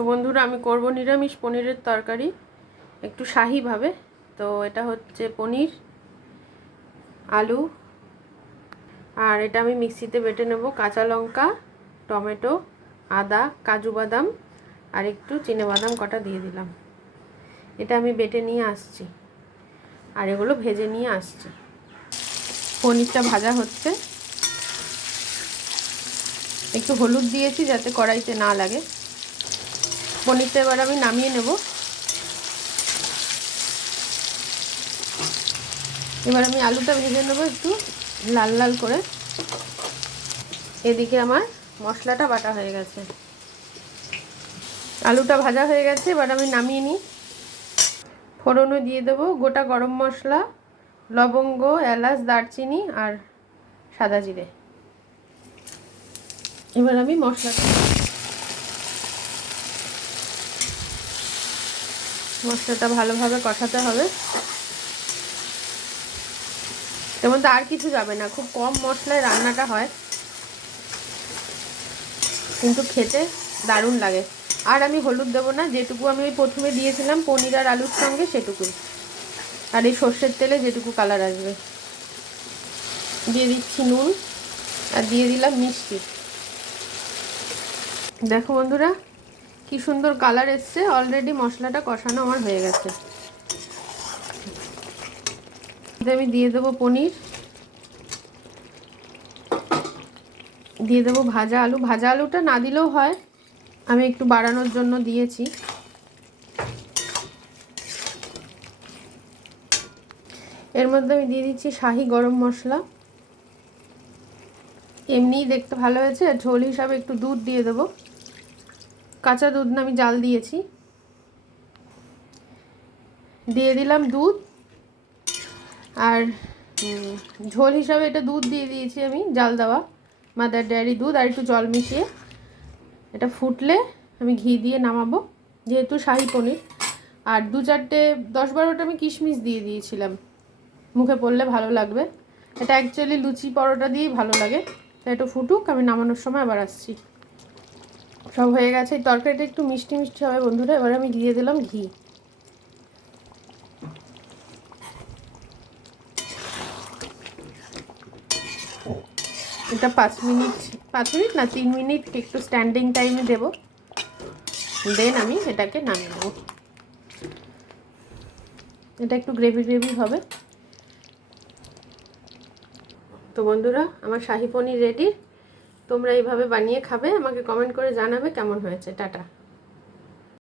তো বন্ধুরা, আমি করব নিরামিষ পনিরের তরকারি একটু শাহিভাবে। তো এটা হচ্ছে পনির, আলু, আর এটা আমি মিক্সিতে বেটে নেব। কাঁচা লঙ্কা, টমেটো, আদা, কাজু বাদাম আর একটু চিনেবাদাম কটা দিয়ে দিলাম। এটা আমি বেটে নিয়ে আসছি আর এগুলো ভেজে নিয়ে আসছি। পনিরটা ভাজা হচ্ছে, একটু হলুদ দিয়েছি যাতে কড়াইতে না লাগে। পনিরটা এবার আমি নামিয়ে নেব। এবার আমি আলুটা ভেজে নেবো একটু লাল লাল করে। এদিকে আমার মশলাটা বাটা হয়ে গেছে, আলুটা ভাজা হয়ে গেছে। এবার আমি নামিয়ে নিই। ফোড়নে দিয়ে দেবো গোটা গরম মশলা, লবঙ্গ, এলাচ, দারচিনি আর সাদা জিরে। এবার আমি মশলাটা ভালোভাবে কষাতে হবে। এর মধ্যে আর কিছু যাবে না, খুব কম মশলায় রান্নাটা হয়, কিন্তু খেতে দারুণ লাগে। আর আমি হলুদ দেবো না, যেটুকু আমি ওই প্রথমে দিয়েছিলাম পনির আর আলুর সঙ্গে সেটুকুই, আর এই সর্ষের তেলে যেটুকু কালার আসবে। দিয়ে দিচ্ছি নুন আর দিয়ে দিলাম মিষ্টি। দেখো বন্ধুরা, কি সুন্দর কালার এসছে। অলরেডি মশলাটা কষানো আমার হয়ে গেছে। আমি দিয়ে দেবো পনির, দিয়ে দেবো ভাজা আলু। ভাজা আলুটা না দিলেও হয়, আমি একটু বাড়ানোর জন্য দিয়েছি। এর মধ্যে আমি দিয়ে দিচ্ছি শাহি গরম মশলা। এমনিই দেখতে ভালো হয়েছে, ঝোল হিসাবে একটু দুধ দিয়ে দেবো। কাঁচা দুধ না, আমি জাল দিয়েছি। দিয়ে দিলাম দুধ, আর ঝোল হিসাবে এটা দুধ দিয়ে দিয়েছি আমি, জাল দেওয়া মাদার ডেয়ারি দুধ, আর একটু জল মিশিয়ে। এটা ফুটলে আমি ঘি দিয়ে নামাবো, যেহেতু শাহি পনির। আর 10-12টা আমি কিশমিশ দিয়ে দিয়েছিলাম, মুখে পড়লে ভালো লাগবে। এটা অ্যাকচুয়ালি লুচি পরোটা দিয়েই ভালো লাগে। তাই একটু ফুটুক, আমি নামানোর সময় আবার আসছি। সব হয়ে গেছে। এই তরকারিটা একটু মিষ্টি মিষ্টি হবে বন্ধুরা। এবার আমি দিয়ে দিলাম ঘি। এটা 5 মিনিট না 3 মিনিট একটু স্ট্যান্ডিং টাইমে দেবো, দেন আমি এটাকে নামিয়ে নেব। এটা একটু গ্রেভি গ্রেভি হবে। তো বন্ধুরা, আমার শাহি পনির রেডি। তোমরা এইভাবে বানিয়ে খাবে, আমাকে কমেন্ট করে জানাবে কেমন হয়েছে। টাটা।